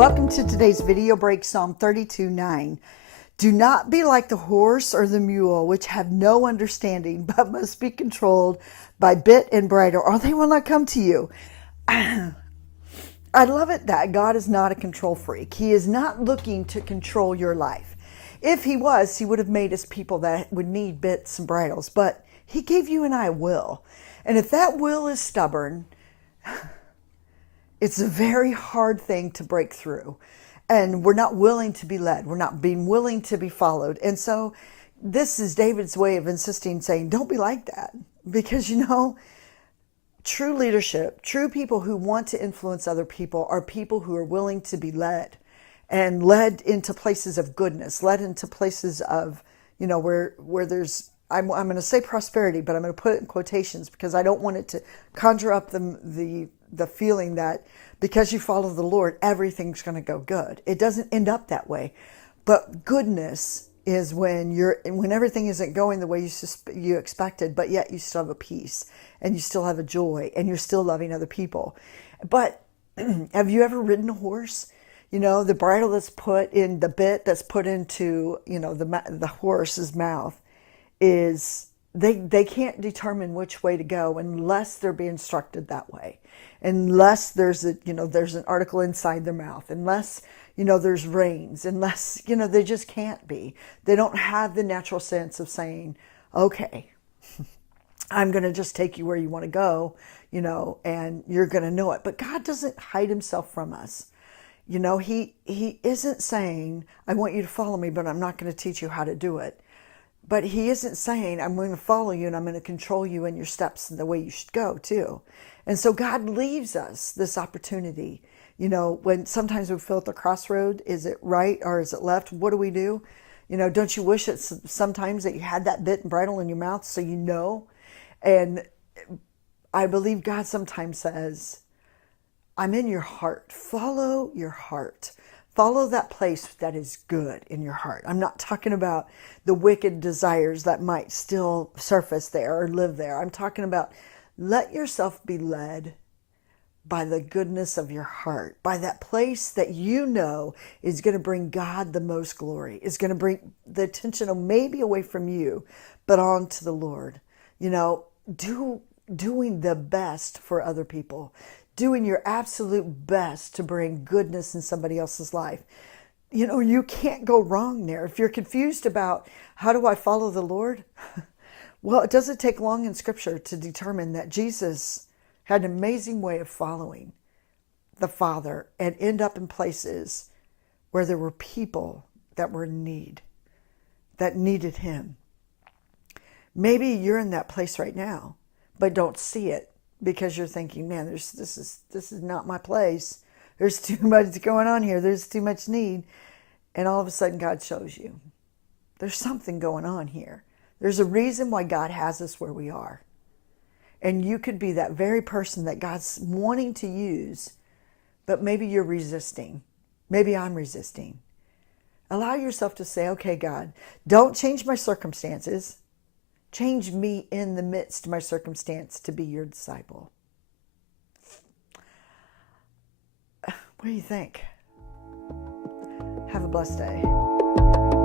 Welcome to today's video break, Psalm 32:9. Do not be like the horse or the mule, which have no understanding, but must be controlled by bit and bridle, or they will not come to you. I love it that God is not a control freak. He is not looking to control your life. If he was, he would have made us people that would need bits and bridles, but he gave you and I a will. And if that will is stubborn, it's a very hard thing to break through. And we're not willing to be led. We're not being willing to be followed. And so this is David's way of insisting, saying, don't be like that. Because, true leadership, true people who want to influence other people are people who are willing to be led and led into places of goodness, led into places of, where there's, I'm going to say prosperity, but I'm going to put it in quotations because I don't want it to conjure up the feeling that because you follow the Lord, everything's going to go good. It doesn't end up that way. But goodness is when everything isn't going the way you expected, but yet you still have a peace and you still have a joy and you're still loving other people. But have you ever ridden a horse? The bridle that's put in, the bit that's put into, the horse's mouth is they can't determine which way to go unless they're being instructed that way, unless there's an article inside their mouth, unless there's reins, unless they just can't be. They don't have the natural sense of saying, okay, I'm going to just take you where you want to go, and you're going to know it. But God doesn't hide himself from us. He isn't saying, I want you to follow me, but I'm not going to teach you how to do it. But he isn't saying, I'm going to follow you and I'm going to control you in your steps and the way you should go too. And so God leaves us this opportunity. When sometimes we feel at the crossroad, is it right or is it left? What do? Don't you wish it's sometimes that you had that bit and bridle in your mouth so you know? And I believe God sometimes says, I'm in your heart. Follow your heart. Follow that place that is good in your heart. I'm not talking about the wicked desires that might still surface there or live there. I'm talking about let yourself be led by the goodness of your heart, by that place that is going to bring God the most glory, is going to bring the attention maybe away from you, but on to the Lord. Doing the best for other people, doing your absolute best to bring goodness in somebody else's life. You can't go wrong there. If you're confused about how do I follow the Lord? Well, it doesn't take long in Scripture to determine that Jesus had an amazing way of following the Father and end up in places where there were people that were in need, that needed him. Maybe you're in that place right now, but don't see it because you're thinking, man, this is not my place. There's too much going on here. There's too much need. And all of a sudden God shows you there's something going on here. There's a reason why God has us where we are. And you could be that very person that God's wanting to use, but maybe you're resisting. Maybe I'm resisting. Allow yourself to say, okay, God, don't change my circumstances. Change me in the midst of my circumstance to be your disciple. What do you think? Have a blessed day.